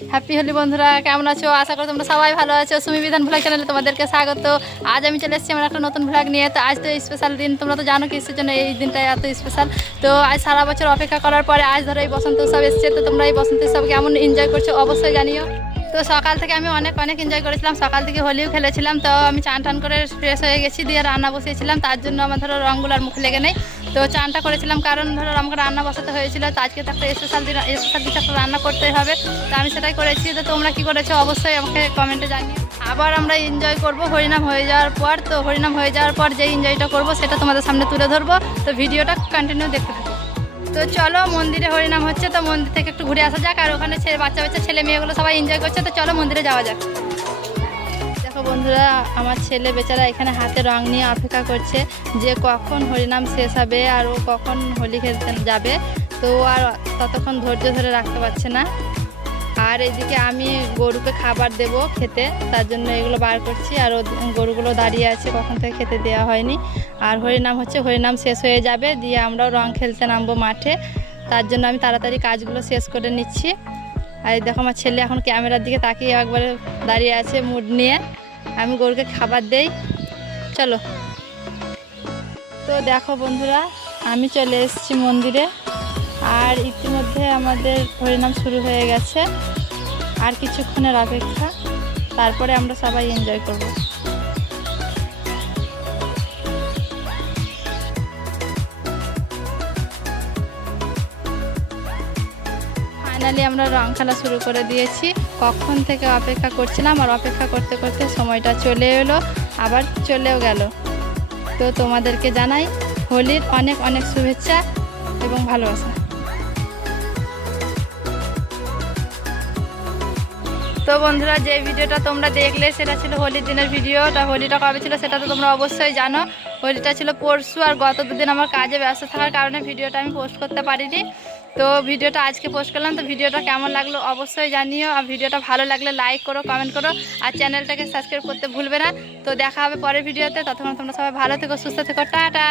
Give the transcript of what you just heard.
Happy Holi বন্ধুরা, কেমন আছো? আশা করি তোমরা সবাই ভালো আছো। সুমি বিধান ভ্লগ চ্যানেলে তোমাদেরকে স্বাগত। আজ আমি চলে এসেছি আমার একটা নতুন ভ্লগ নিয়ে। তো আজ তো স্পেশাল দিন, তোমরা তো জানো কিসের জন্য এই দিনটা এত স্পেশাল। তো আজ সারা বছর অপেক্ষা করার পরে আজ ধরো এই বসন্ত উৎসব এসেছে। তো তোমরা এই বসন্ত উৎসব কেমন এনজয় করছো অবশ্যই জানিও। তো সকাল থেকে আমি অনেক এনজয় করেছিলাম। সকাল থেকে হোলিও খেলেছিলাম। তো আমি চান টান করে ফ্রেশ হয়ে গেছি, দিয়ে রান্না বসিয়েছিলাম। তার জন্য আমার ধরো রঙগুলো আর মুখে লেগে নেই। তো চানটা করেছিলাম কারণ ধরো আমাকে রান্না বসাতে হয়েছিল। তো আজকে তো একটা স্পেশাল দিন, স্পেশাল কিছু একটা রান্না করতেই হবে। তো আমি সেটাই করেছি। তো তোমরা কী করেছো অবশ্যই আমাকে কমেন্টে জানিও। আবার আমরা এনজয় করব হরিনাম হয়ে যাওয়ার পর। তো হরিনাম হয়ে যাওয়ার পর যে এনজয়টা করব সেটা তোমাদের সামনে তুলে ধরবো। তো ভিডিওটা কন্টিনিউ দেখতে থাকো। তো চলো, মন্দিরে হরিনাম হচ্ছে, তো মন্দির থেকে একটু ঘুরে আসা যাক। আর ওখানে বাচ্চা ছেলে মেয়েগুলো সবাই এনজয় করছে। তো চলো মন্দিরে যাওয়া যাক। দেখো বন্ধুরা, আমার ছেলে বেচারা এখানে হাতে রং নিয়ে অপেক্ষা করছে যে কখন হরিনাম শেষ হবে আর ও কখন হোলি খেলতে যাবে। তো আর ততক্ষণ ধৈর্য ধরে রাখতে পারছে না। আর এদিকে আমি গরুকে খাবার দেব খেতে, তার জন্য এগুলো বার করছি। আর গরুগুলো দাঁড়িয়ে আছে, কখন থেকে খেতে দেওয়া হয়নি। আর হরিনাম হচ্ছে, হরিনাম শেষ হয়ে যাবে, দিয়ে আমরাও রং খেলতে নামবো মাঠে। তার জন্য আমি তাড়াতাড়ি কাজগুলো শেষ করে নিচ্ছি। আর দেখো আমার ছেলে এখন ক্যামেরার দিকে তাকিয়ে একবারে দাঁড়িয়ে আছে মুড নিয়ে। আমি গরুকে খাবার দেই, চলো। তো দেখো বন্ধুরা, আমি চলে এসেছি মন্দিরে। আর ইতিমধ্যে আমাদের হরিনাম শুরু হয়ে গেছে। আর কিছুক্ষণের অপেক্ষা, তারপরে আমরা সবাই এনজয় করব। ফাইনালি আমরা রং খেলা শুরু করে দিয়েছি। কখন থেকে অপেক্ষা করছিলাম, আর অপেক্ষা করতে করতে সময়টা চলে এলো, আবার চলেও গেল। তো তোমাদেরকে জানাই হোলির অনেক শুভেচ্ছা এবং ভালোবাসা। তো বন্ধুরা, যে ভিডিওটা তোমরা দেখলে সেটা ছিল হোলির দিনের ভিডিওটা। হোলিটা কবে ছিল সেটা তো তোমরা অবশ্যই জানো। হোলিটা ছিল পরশু, আর গত দুদিন আমার কাজে ব্যস্ত থাকার কারণে ভিডিওটা আমি পোস্ট করতে পারিনি। তো ভিডিওটা আজকে পোস্ট করলাম। তো ভিডিওটা কেমন লাগলো অবশ্যই জানিও। আর ভিডিওটা ভালো লাগলে লাইক করো, কমেন্ট করো, আর চ্যানেলটাকে সাবস্ক্রাইব করতে ভুলবে না। তো দেখা হবে পরের ভিডিওতে। ততক্ষণ তোমরা সবাই ভালো থেকো, সুস্থ থেকো, টাটা।